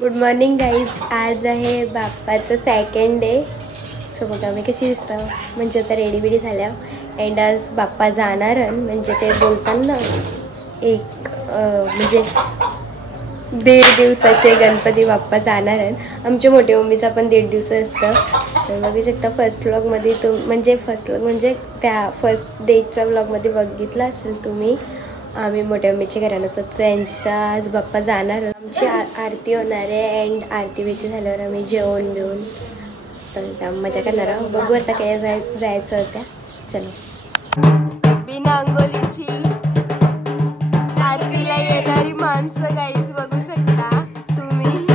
Good morning guys. आज आहे बाप्पाचं second day. So बघा मी कशी दिसतो, म्हणजे आता रेडी बिडी झाल्या. अँड आज बाप्पा जाणार म्हणजे ते बोलतात ना एक म्हणजे 1.5 दिवसाचे गणपती बाप्पा जाणार. आमच्या मोठ्या मम्मीचा पण 1.5 दिवस असतं. तर बघू शकता फर्स्ट व्लॉगमध्ये फर्स्ट व्लॉग म्हणजे त्या फर्स्ट डेचा व्लॉगमध्ये बघितला असेल तुम्ही. आम्ही मोठ्या मम्मीच्या घरात होतो, त्यांचा आज बाप्पा जाणार. आमची आरती होणार आहे अँड आरती बिरती झाल्यावर आम्ही जेवण बिवून तर मजा करणार आहोत. बघू आता काय जायचं होत्या. चलो. बिना अंघोळीची आरतीला येणारी माणसं गाईज बघू शकता तुम्ही.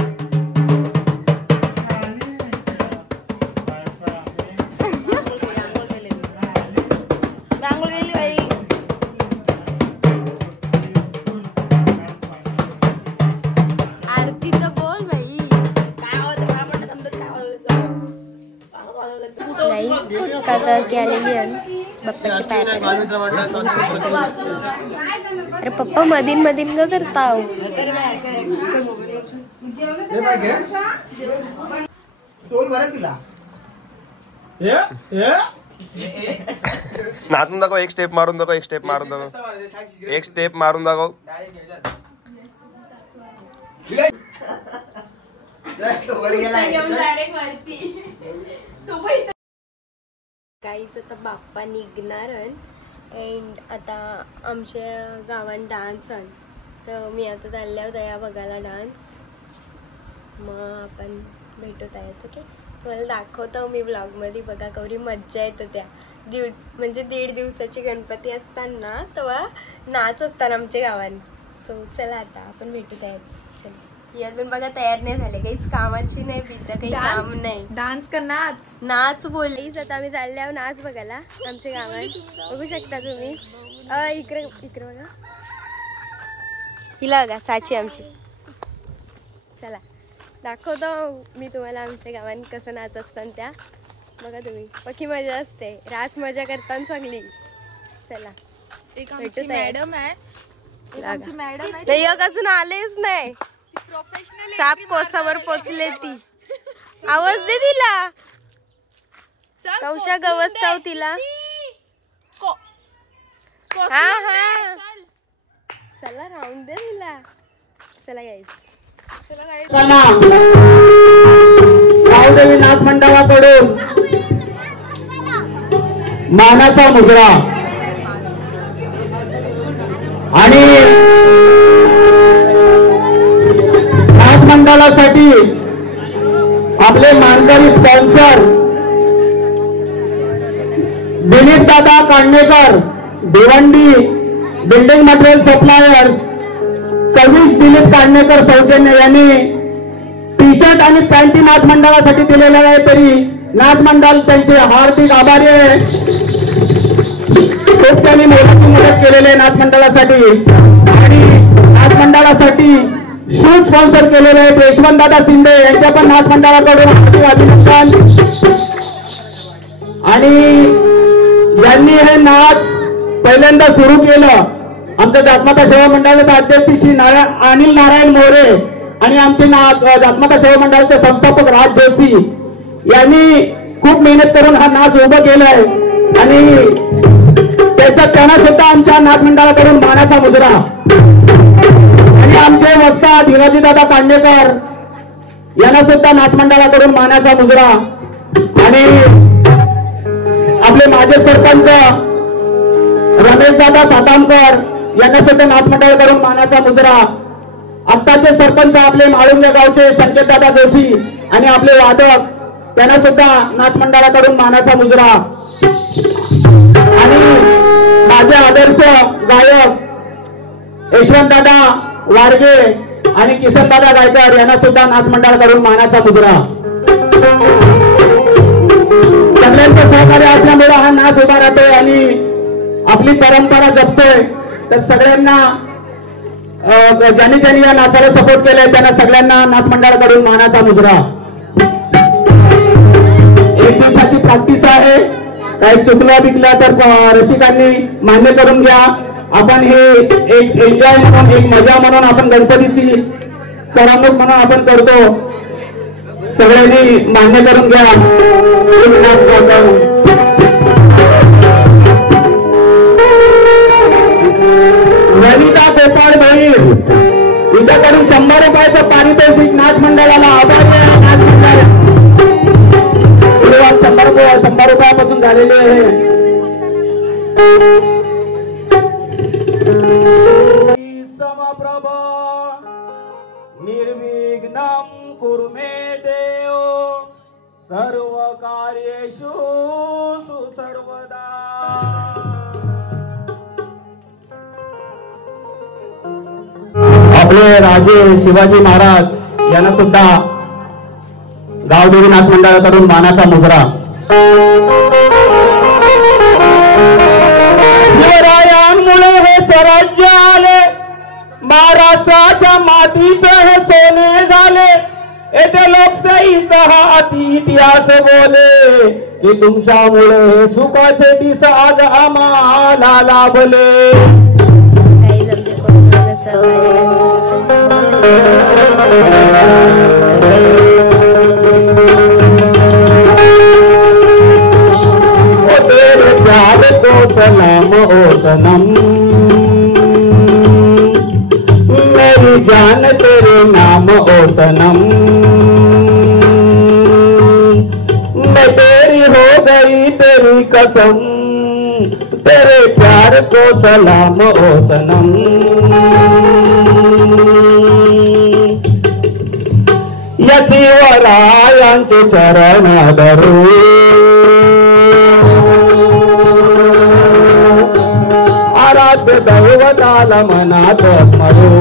की आलेली बाप्पाची पाय. अरे पप्पा मधीन मधीन ग करताव. नाचून दाखव. एक स्टेप मारून दाखव. एक स्टेप मारून दाखव. एक स्टेप मारून दाखव. काहीच आता बाप्पा निघणार अँड आता आमच्या गावात डान्स आहे. तर मी आता चालल्या दया बघायला डान्स. मग आपण भेटू त्याच. ओके, तुम्हाला दाखवतो मी ब्लॉगमध्ये. बघा कवरी मज्जा येतो त्या 1.5 दिवसाचे गणपती असताना तेव्हा नाच असतात आमच्या गावात. सो चला आता आपण भेटू त्याच. चल. अजून बघा तयार नाही झाले, काहीच कामाची नाही, बिचा काही काम नाही. डान्स कर, नाच बोललीच. आता आम्ही चालल्या नाच बघायला आमच्या गावात. बघू शकता तुम्ही. इकडे बघा, हिला बघा चाची आमची. चला दाखवतो मी तुम्हाला आमच्या गावात कसं नाच असतं त्या. बघा तुम्ही पक्की मजा असते. रास मजा करताना सगळी. चला भेटू. मॅडम आहे अजून आलेच नाही. साप कोसावर पोचले ती. आवाज दे तिला. कौशा गवसताव तिला. हा हा चला राहून दे तिला. चला गाईज. गावदेवी नाथ मंडळाकडून मानाचा मुजरा आणि नाथ मंडळासाठी आपले मानकरी sponsor Dilip Dada Kandanekar, Bhiwandi building material suppliers, Kavish Dilip Kandanekar सौजन्य यांनी टी शर्ट आणि पॅन्टी नाथ मंडळासाठी दिलेल्या आहे. तरी नाथ मंडळ त्यांचे हार्दिक आभारी आहे. खूप त्यांनी मोठी मदत केलेली आहे नाथ मंडळासाठी. आणि नाथ मंडळासाठी शूज स्पॉन्सर केलेले आहेत यशवंत दादा शिंदे यांच्या पण नाथ मंडळाकडून अभिनंदन. आणि ज्यांनी हे नाच पहिल्यांदा सुरू केलं आमच्या जातमाता सेवा मंडळाचे अध्यक्ष श्री अनिल नारायण मोरे आणि आमचे जातमाता सेवा मंडळाचे संस्थापक राज जोशी यांनी खूप मेहनत करून हा नाच उभं केलाय. आणि त्यांना सुद्धा आमच्या नाथ मंडळाकडून मानाचा मुजरा. आणि आमचे वक्ता धीराजी दादा कांडेकर यांना सुद्धा नाथ मंडळाकडून मानाचा मुजरा. आणि आपले माजी सरपंच रमेश दादा सातामकर यांना सुद्धा नाथ मंडळाकडून मानाचा मुजरा. आत्ताचे सरपंच आपले माळुंगे गावचे संकेत दादा जोशी आणि आपले वादक त्यांना सुद्धा नाथ मंडळाकडून मानाचा मुजरा. आणि माझे आदर्श गायक यशवंत दादा वारगे आणि किसन दादा गायकर यांना सुद्धा नाथ मंडळाकडून मानाचा मुजरा. सगळ्यांचं सहकार्य असल्यामुळे हा नाच उभा राहतोय आणि आपली परंपरा जपतोय. तर सगळ्यांना ज्यांनी या नाचाला सपोर्ट केलाय त्यांना सगळ्यांना नाथ मंडळाकडून मानाचा मुजरा. 1 दिवसाची प्रॅक्टिस आहे. काही चुकल्या बिकल्या तर रसिकांनी मान्य करून घ्या. आपण हे एक एन्जॉय म्हणून, एक मजा म्हणून आपण गणपतीची करमणूक म्हणून आपण करतो. सगळ्यांनी मान्य करून घ्या. ललिता गोपाळ भाई हिच्याकडून 100 रुपयाचं पारितोषिक नाच मंडळाला आभारी आहे. नाच मंडळ सुरुवात 100 रुपयापासून झालेली आहे. समप्रभ निर्विघ्नं कुरु मे देव सर्व कार्येषु सुसर्वदा. आपले राजे शिवाजी महाराज यांना सुद्धा गावदेवी नाच मंडळाकडून मानाचा मुजरा. शिवरायांमुळे हे स्वराज्य आले, महाराष्ट्राच्या मातीचे हे सोने झाले. येथे लोकशाहीचा हा अति इतिहास बोले की तुमच्यामुळे हे सुखाचे दिस आज आम्हाला लाभले. काही आमच्या कोरोनाला सहकार्य तेरे प्यार को सलाम ओ सनम, मेरी जान तेरे नाम ओ सनम, मैं तेरी हो गई तेरी कसम, तेरे प्यार को सलाम ओ सनम. या शिवरायांचे चरण धरू आराध्य दैवताला मनात स्मरू.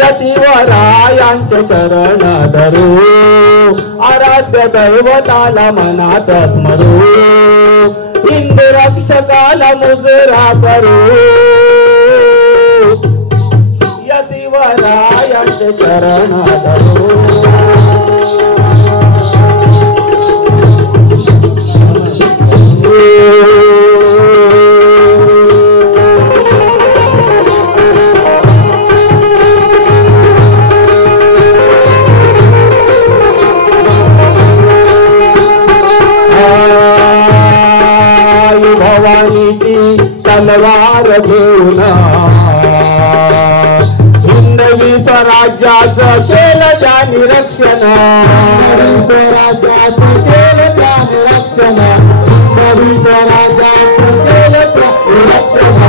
या शिवरायांचे चरण धरू आराध्य दैवताला मनात स्मरू. हिंदू रक्षकाला मुजरा करू या शिवरायांचे चरण धरू. भवानीची तलवार घेऊन हिंदवी स्वराज्याचं केलं त्यांनी रक्षण. स्वराज्याचं केलं त्यांनी रक्षण. हिंदवी स्वराज्याचं केलं त्यांनी रक्षण.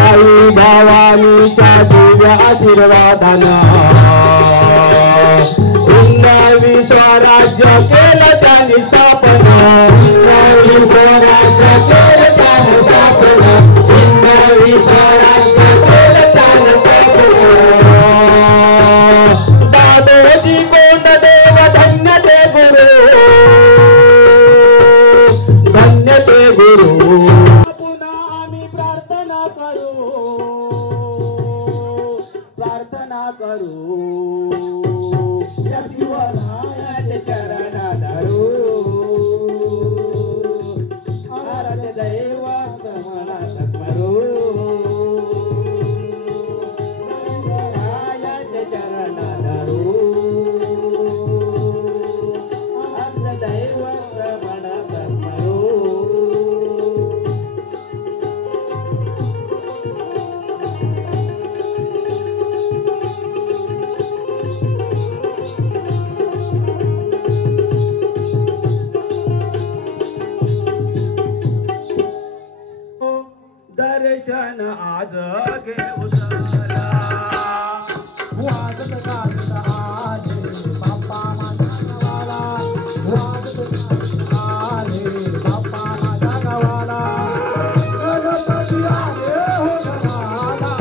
आई भवानीच्या दिव्य आशीर्वादानं हिंदवी स्वराज्य केलं त्यांनी स्थापना. दादोजी कोंडदेव धन्य ते गुरु, धन्य ते गुरु. पुन्हा आम्ही प्रार्थना करू, प्रार्थना करू या शिवरायाचे चरण धरू. दर्शन आज घेऊ सगळा वाजत गाजत आले बाप्पा माझ्या गावाला. वाजत गाजत आले बाप्पा माझ्या गावाला. गणपती आले हो गावाला.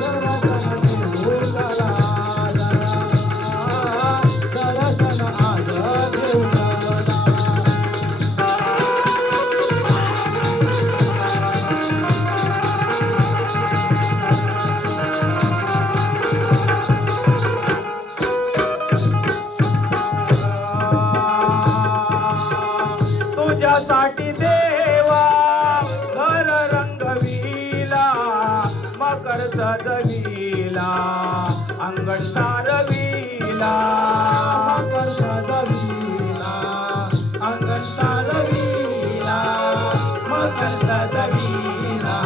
दर्शन घेऊ दर्शन आज घेऊ. उठविला मकर सजविला अंगण सारविला मकर सजविला अंगण सारविला मकर सजविला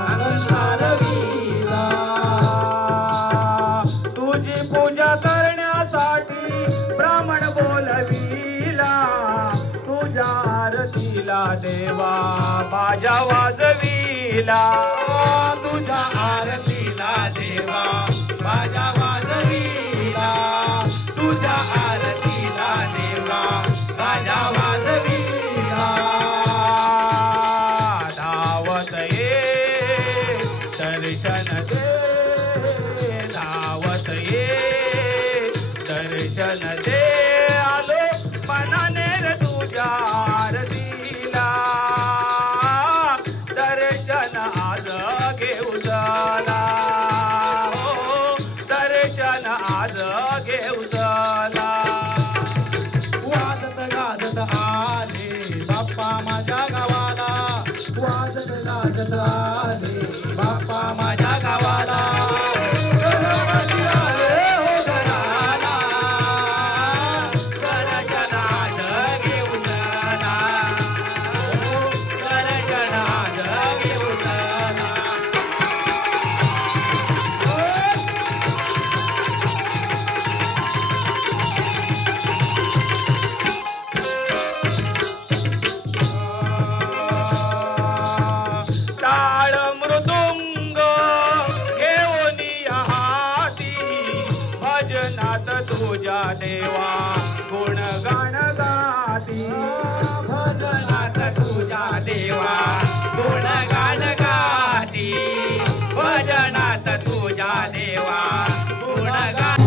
अंगण सारविला तुझी पूजा करण्यासाठी ब्राह्मण बोलविला तुझ्या आरतीला देवा बाजा वाजविला तुझ्या आरतीला देवा बाजा वाजविला तुझ्या आरतीला देवा बाजा वाजविला धावत ये दर्शन दे धावत ये दर्शन दे आलो मनाने रे तुझ्या आरतीला दर्शन आज घेऊ चला हो दर्शन आज घेऊ चला वाजत गाजत आले बाप्पा माझ्या गावाला वाजत गाजत आले बाप्पा माझ्या गावाला तुझ्या देवा गुणगान गाती भजनात तुझ्या देवा गुणगान गाती भजनात तुझ्या देवा गुणगान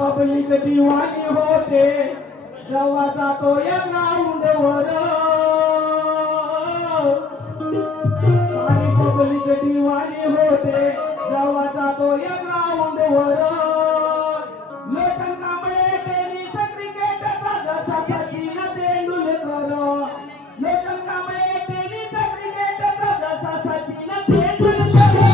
पब्लिक दिवाणी होते जेव्हा जातो या ग्राउंडवर सारी पब्लिक दिवाणी होते जेव्हा जातो या ग्राउंडवर लोटन कांबळे टेनिस क्रिकेटचा जसा सचिन तेंडुलकर लोटन कांबळे टेनिस क्रिकेटचा जसा सचिन तेंडुलकर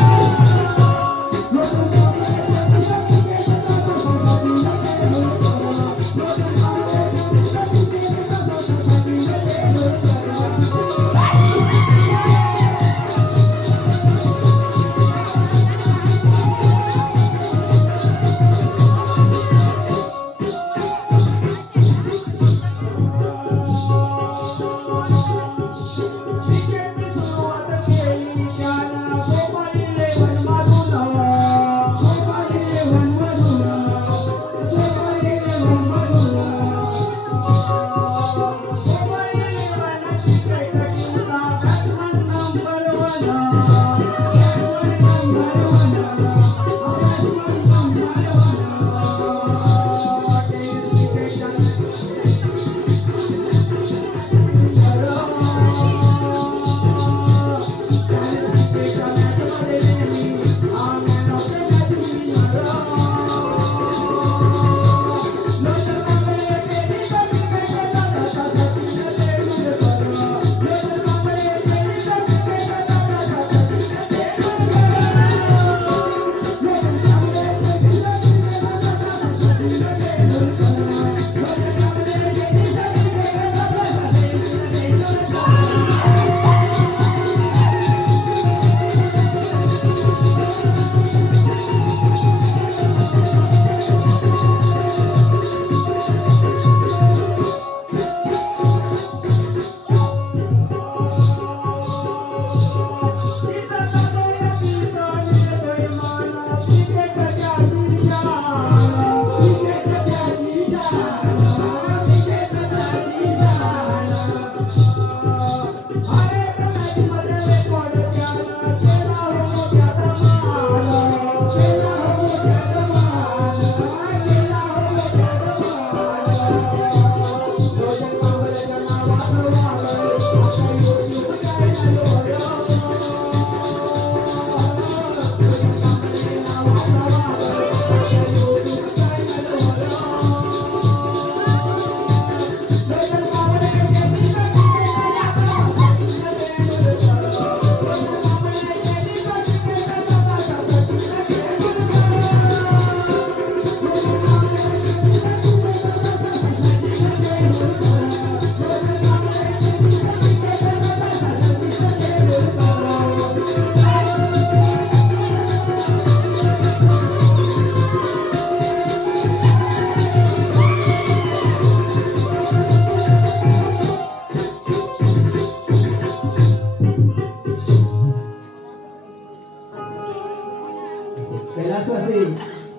कैलासवासी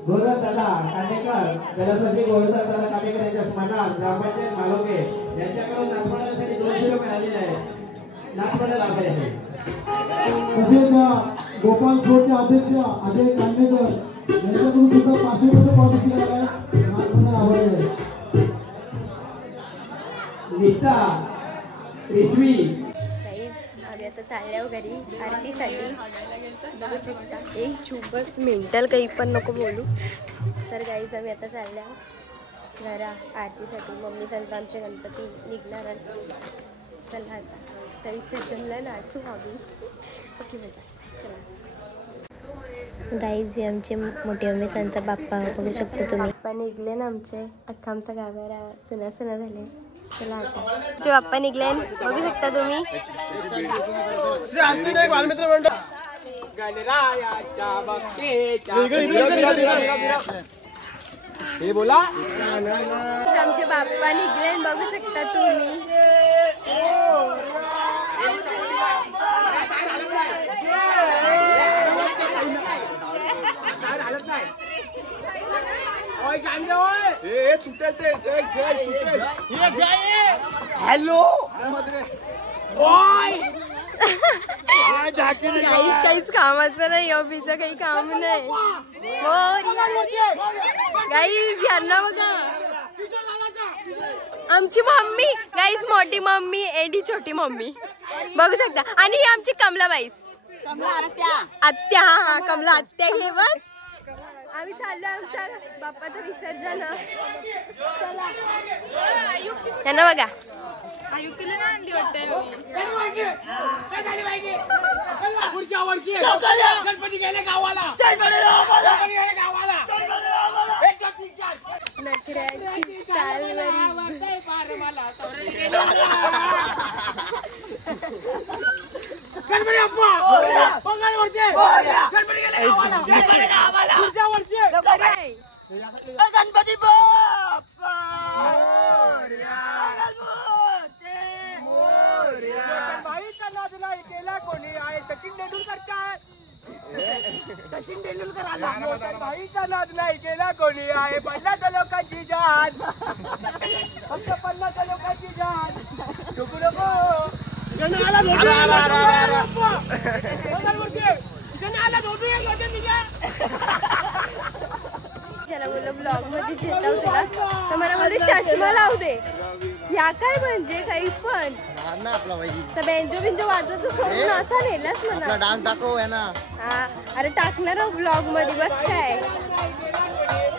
गोरदादा काटेकर कैलासवासी गोरदादा काटेकर यांच्या स्मरणार्थ ग्रामपंचायत मालोके यांच्याकडून नाचवण्यासाठी 200 रुपये आलेले आहेत. नाचवायला लावायचे. तसेच गोपाल स्पोर्टचे अध्यक्ष अजय कांडेकर यांच्याकडून सुद्धा 500 रुपये पावती केलेला आहे. नाचवायला लावायचे. निष्ठा रिश्वी आम्ही आता चालल्यावर घरी आरतीसाठी. बघू शकता एक खूपच मेंटल काही पण नको बोलू. तर गाईज आम्ही आता चालल्यावर घरा आरतीसाठी. मम्मी सांगता आमचे गणपती निघणार आहे. चला आता तरी सजनला नाचू आम्ही. ओके मजा चला. गाईज आमचे मोठी मम्मी त्यांचा बाप्पा बघू शकता तुम्ही. बाप्पा निघले ना आमचे. अख्खा आमचा गावाला सुना सुना झाले. चला आता आमचे बाप्पा निघले बघू शकता तुम्ही. हे बोला आमचे बाप्पा निघले बघू शकता तुम्ही. हॅलो काहीच कामाचं नाही. ऑफिसचं काही काम नाही. गाईज यांना बघा आमची मम्मी. गाईज मोठी मम्मी एडी छोटी मम्मी बघू शकता. आणि ही आमची कमलाबाईस आत्या. हा कमला आत्या घे बस. आम्ही चाललो आमच्या बाप्पाचं विसर्जन. यांना बघा आणली वाटते गणपती गेले गावाला. नखऱ्याची चालवरी. गणपती गणपती बाप्पा बाईचा नाद नाही केला कोणी आहे. सचिन तेंडुलकरचा सचिन तेंडुलकर आला. बाईचा नाद नाही केला कोणी आहे. 50 लोकांची जान. फक्त 50 लोकांची जान. टुकू नको. त्याला बोललो ब्लॉग मध्ये जेताव तुला तर मला मध्ये चष्मा लावू दे. या काय म्हणजे काही पण तर बेंजो बिंजो वाजवतो सोडून असा नेलास म्हणा. डान्स दाखव ना. हा अरे टाकणार ब्लॉग मध्ये बस काय.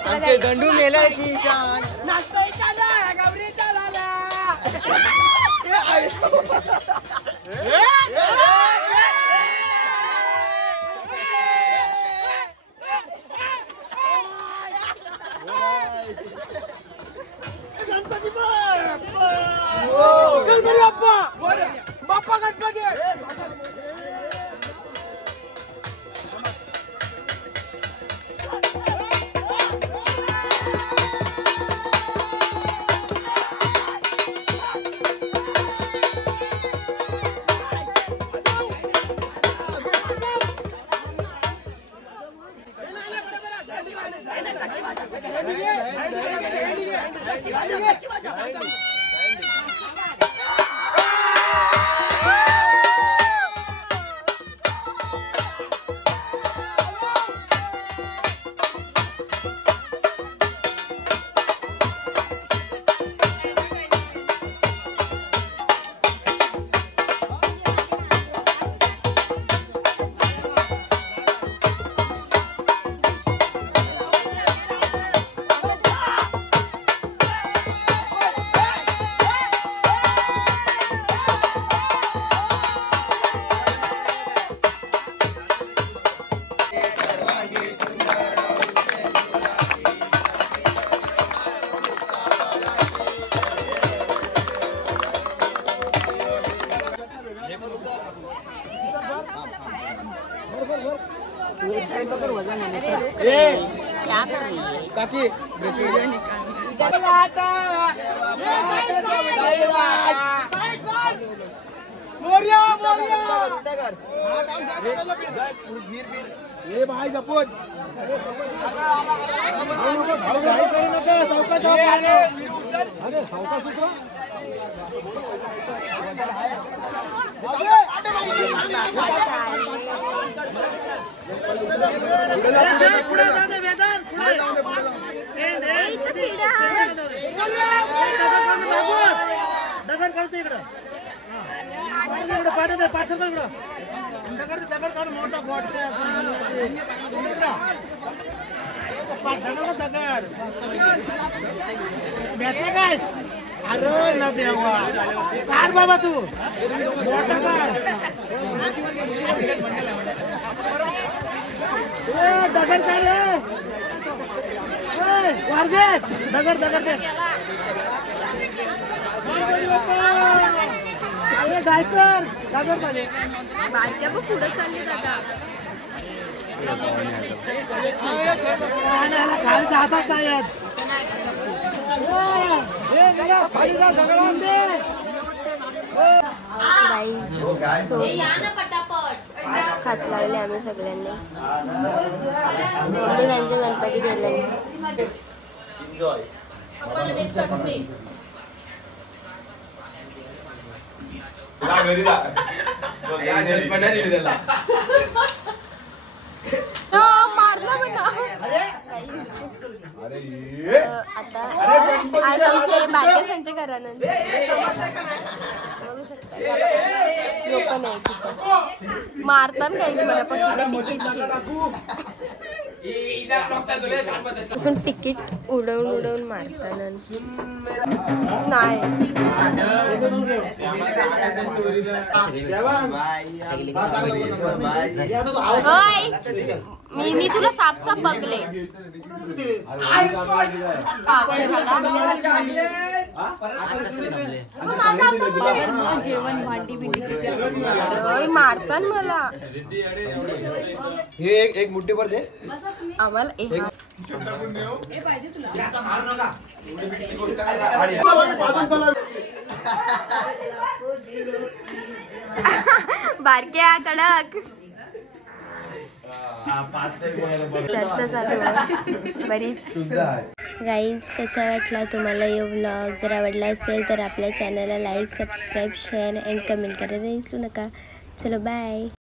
आमचे गंडू नेलायची शान. गणपती बाप्पा बाप्पा गणपती. काकी ये भाई जपून दगड काढतो इकडं पाठवते पाठवतो इकडं दगड काढून मोठा गोठते दगड भेटला काय अरे न देवा काढ बाबा तू मोठा काढ दगड काढ वारगे दगड दगड दे गायकर दगड पाहिजे बारक्या बघ पुढे चालली दादा खाली जातात नाही खात लागले आम्ही सगळ्यांनी मम्मी त्यांचे गणपती गेले आता आज आमचे बारक्यासांचे घरानं बघू शकता लोक नाही तिथं मारतात काहीच मला पण तिकीटची तिकीट उडवून मारतात नाही मी तुला साफ साफ बघले जेवण भांडी बिंडी मारतात मला हे एक मुठ्ठी भर दे आम्हाला एक बारक्या कडक चर्चा चालू बरीच गाईज कसा वाटला तुम्हाला हे व्लॉग जर आवडला असेल तर आपल्या चॅनलला like subscribe share and comment करायला विसरू नका चलो बाय.